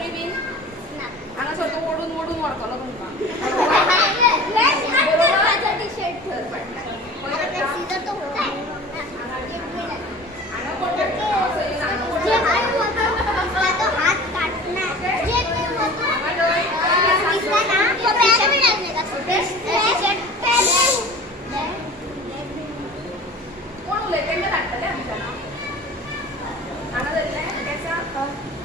हांगासरूय bin हांगासर तो ओडून ओडून व्हरतलो तुमकां कोण उलयता तेंकां धाडटलें आमच्यान हांगा धरलें केंसां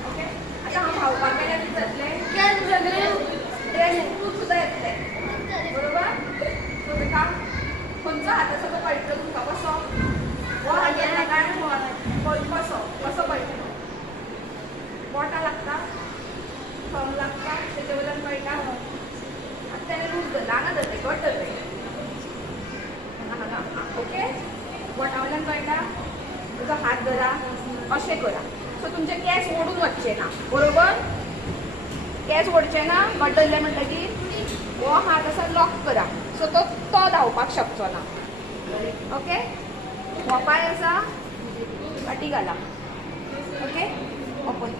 ओके आतां हांव भावपाक गेल्यार कितें जातलें ट्रेन सुद्दां येतलें बरोबर सो ताका खंयचो हात आसा तो कळटलो तुमकां कसो हो हात येता काय कसो कसो कळटलो बोटां लागता थंब लागता तेजे वयल्यान कळटा आतां तेणें लूज धरला हांगा धरलें घट धरलें हांगा ओके बोटा वयल्यान कळटा तुजो हात धरा अशें करा सो तुमचे केस ओडून वचचे ना बरोबर केस ओडचे ना घट धरले म्हणटकीर हो हात आसा लॉक करा सो तो धांवपाक शकचो ना ओके हो पांय आसा फाटी घाला ओके ओपन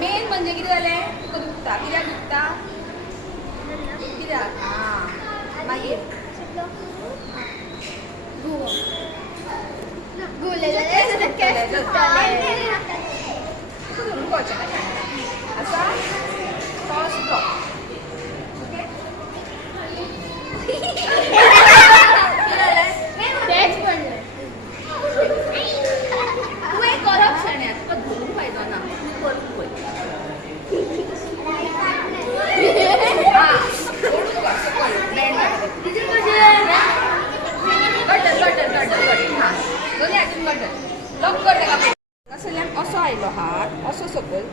मेन म्हणजे कितें जालें तुका दुखता कित्याक दुखता कित्याक आं मागीर धरून पळोवचें आसा तो स्टॉप ओके तुवें करप शाण्या तुका धरून फायदो ना तूं करून पळय दोन्ही हातून लॉक कर तेका असो आयलो हात असो सकयल